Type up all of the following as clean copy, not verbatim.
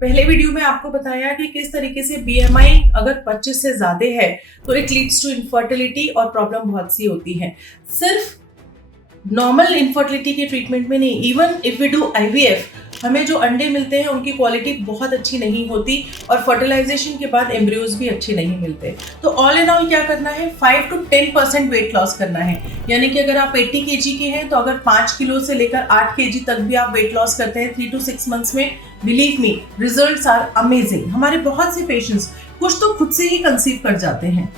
पहले वीडियो में आपको बताया कि किस तरीके से बीएमआई अगर 25 से ज्यादा है तो इट लीड्स टू इनफर्टिलिटी और प्रॉब्लम बहुत सी होती है। सिर्फ नॉर्मल इनफर्टिलिटी के ट्रीटमेंट में नहीं, even if we do IVF, हमें जो अंडे मिलते हैं उनकी क्वालिटी बहुत अच्छी नहीं होती और फर्टिलाइजेशन के बाद एम्ब्रियोज भी अच्छे नहीं मिलते। तो ऑल इन ऑल क्या करना है, 5 to 10% वेट लॉस करना है। यानी कि अगर आप 80 kg के हैं तो अगर 5 किलो से लेकर 8 kg तक भी आप वेट लॉस करते हैं 3 to 6 मंथ्स में, believe me results are amazing. हमारे बहुत से पेशेंट्स कुछ तो खुद से ही कंसीव कर जाते हैं।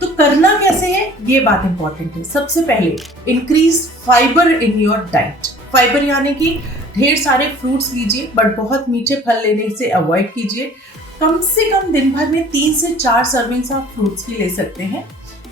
तो करना कैसे है, ये बात इंपॉर्टेंट है। सबसे पहले increase fibre in your diet. Fibre यानी कि ढेर सारे फ्रूट्स लीजिए, बट बहुत मीठे फल लेने से अवॉइड कीजिए। कम से कम दिन भर में 3 से 4 सर्विंग्स आप फ्रूट्स की ले सकते हैं।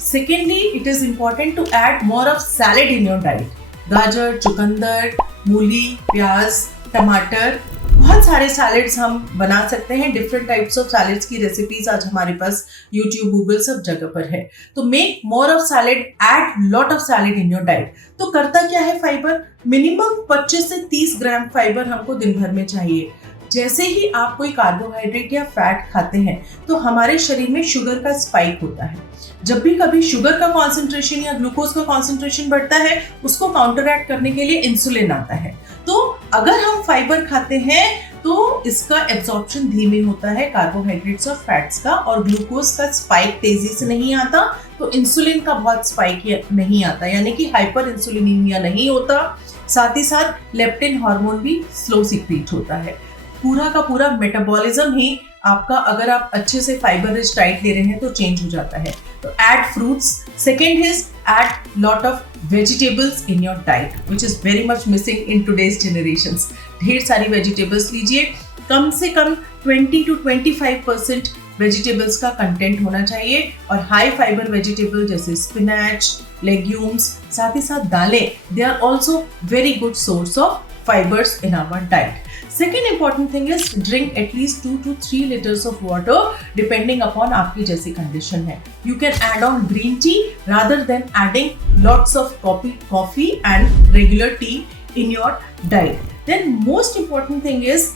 Secondly, it is important to add more of salad in your diet. गाजर, चुकंदर, मूली, प्याज, टमाटर, बहुत सारे सैलेड्स हम बना सकते हैं। डिफरेंट टाइप्स ऑफ सैलेड्स की रेसिपीज आज हमारे पास यूट्यूब, गूगल सब जगह पर है। तो make more of salad, add lot of salad in your diet. तो करता क्या है फाइबर, मिनिमम 25 से 30 ग्राम फाइबर हमको दिन भर में चाहिए। जैसे ही आप कोई कार्बोहाइड्रेट या फैट खाते हैं तो हमारे शरीर में शुगर का स्पाइक होता है। जब भी कभी शुगर का कॉन्सेंट्रेशन या ग्लूकोज का कॉन्सेंट्रेशन बढ़ता है, उसको काउंटरएक्ट करने के लिए इंसुलिन आता है। तो अगर हम फाइबर खाते हैं तो इसका एब्जॉर्प्शन धीमे होता है कार्बोहाइड्रेट्स और फैट्स का, और ग्लूकोज का स्पाइक तेजी से नहीं आता, तो इंसुलिन का बहुत स्पाइक नहीं आता, यानी कि हाइपर इंसुलिनीमिया नहीं होता। साथ ही साथ लेप्टिन हार्मोन भी स्लो सीक्रेट होता है। पूरा का पूरा मेटाबॉलिज्म ही आपका, अगर आप अच्छे से फाइबर रिच डाइट ले रहे हैं तो चेंज हो जाता है। तो add fruits. Second is add lot of vegetables in your diet, which is very much missing in today's generations. ढेर सारी वेजिटेबल्स लीजिए, कम से कम 20 to 25% वेजिटेबल्स का कंटेंट होना चाहिए, और हाई फाइबर वेजिटेबल जैसे स्पिनच, लेग्यूम्स, साथ ही साथ दालें, they are also very good source of fibers in our diet. Second important thing is drink at least 2 to 3 liters of water depending upon आपकी जैसी condition है. You can add on green tea rather than adding lots of coffee and regular tea in your diet. Then most important thing is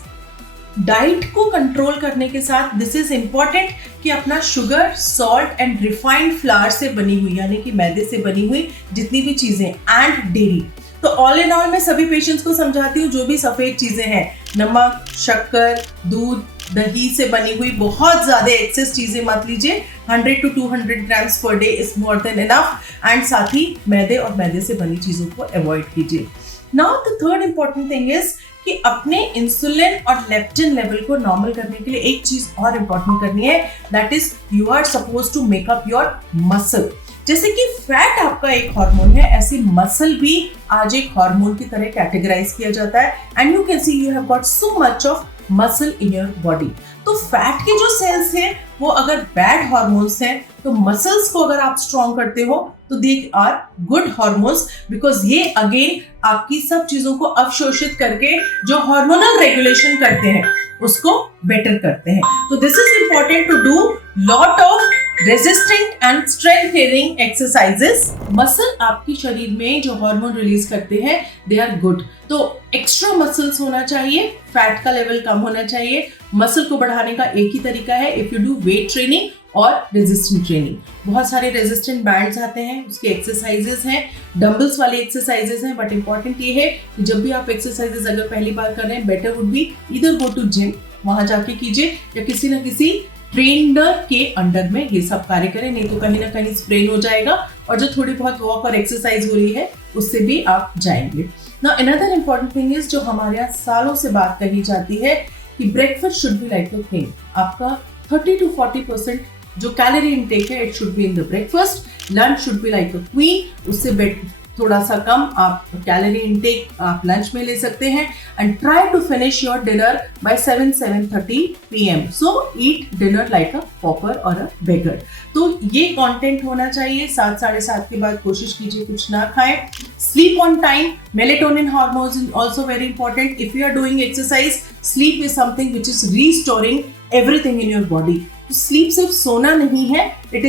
diet को control करने के साथ this is important कि अपना sugar, salt and refined flour से बनी हुई, यानी कि मैदे से बनी हुई जितनी भी चीजें, एंड डेयरी। तो ऑल इन ऑल मैं सभी पेशेंट्स को समझाती हूँ, जो भी सफेद चीजें हैं, नमक, शक्कर, दूध, दही से बनी हुई बहुत ज्यादा एक्सेस चीजें मत लीजिए। 100 to 200 grams per day is more than enough. And साथ ही मैदे और मैदे से बनी चीजों को अवॉइड कीजिए। Now the third important thing is कि अपने इंसुलिन और लेप्टिन लेवल को नॉर्मल करने के लिए एक चीज और इंपॉर्टेंट करनी है, that is you are suppose to make up your muscle. जैसे कि फैट आपका एक हार्मोन है, ऐसी मसल भी आज एक हार्मोन की तरह कैटेगराइज किया जाता है। And you can see you have got so much of muscle in your body. तो फैट के जो सेल्स हैं वो अगर बैड हार्मोन्स हैं, तो मसल्स को अगर आप स्ट्रॉन्ग करते हो तो they are good hormones, because ये अगेन आपकी सब चीजों को अवशोषित करके जो हार्मोनल रेगुलेशन करते हैं उसको बेटर करते हैं। तो this is important to do lot of resistant and strengthening exercises. Muscle आपकी शरीर में जो हार्मोन रिलीज करते हैं दे आर गुड। तो एक्स्ट्रा मसल्स होना चाहिए, फैट का लेवल कम होना चाहिए। मसल को बढ़ाने का एक ही तरीका है, if you do weight training और रेजिस्टेंट ट्रेनिंग। बहुत सारे रेजिस्टेंट बैंड्स आते हैं, उसके एक्सरसाइजेस हैं, डंबल्स वाले एक्सरसाइजेस हैं, बट इंपॉर्टेंट ये है कि जब भी आप एक्सरसाइजेस अगर पहली बार कर रहे हैं, better would be either go to gym, वहां जाके कीजिए, या किसी ना किसी ट्रेनर के अंडर में ये सब कार्य करें, नहीं तो कहीं ना कहीं स्प्रेन हो जाएगा और जो थोड़ी बहुत वॉक और एक्सरसाइज हो रही है उससे भी आप जाएंगे। Now another important thing is, जो हमारे यहाँ सालों से बात कही जाती है कि breakfast should be like a king. आपका 30 to 40% जो कैलोरी इनटेक है, it should be in the breakfast. Lunch should be like a queen, उससे थोड़ा सा कम आप कैलोरी इनटेक आप लंच में ले सकते हैं। And try to finish your dinner by 7-7:30 PM। So eat dinner like a pauper और अ बेगर। तो ये कंटेंट होना चाहिए। 7-7:30 के बाद कोशिश कीजिए कुछ ना खाएं। Sleep on time. Melatonin hormones is also very important. If you are doing exercise, sleep is something which is restoring everything in your body. तो स्लीप सिर्फ सोना नहीं है, it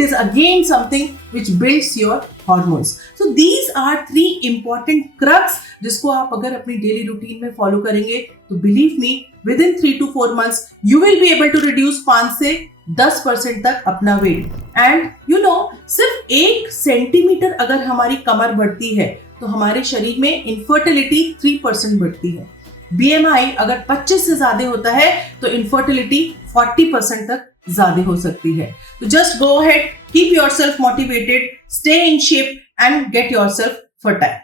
is again something which builds your hormones. So these are 3 important crux जिसको आप अगर अपनी daily routine में फॉलो करेंगे तो believe me within 3 to 4 months you will be able to reduce 5 से 10% तक अपना वेट। एंड यू नो, सिर्फ 1 सेंटीमीटर अगर हमारी कमर बढ़ती है तो हमारे शरीर में इनफर्टिलिटी 3% बढ़ती है। BMI अगर 25 से ज्यादा होता है तो इनफर्टिलिटी 40% तक ज्यादा हो सकती है। तो just go ahead, keep yourself motivated, stay in shape and get yourself fertile.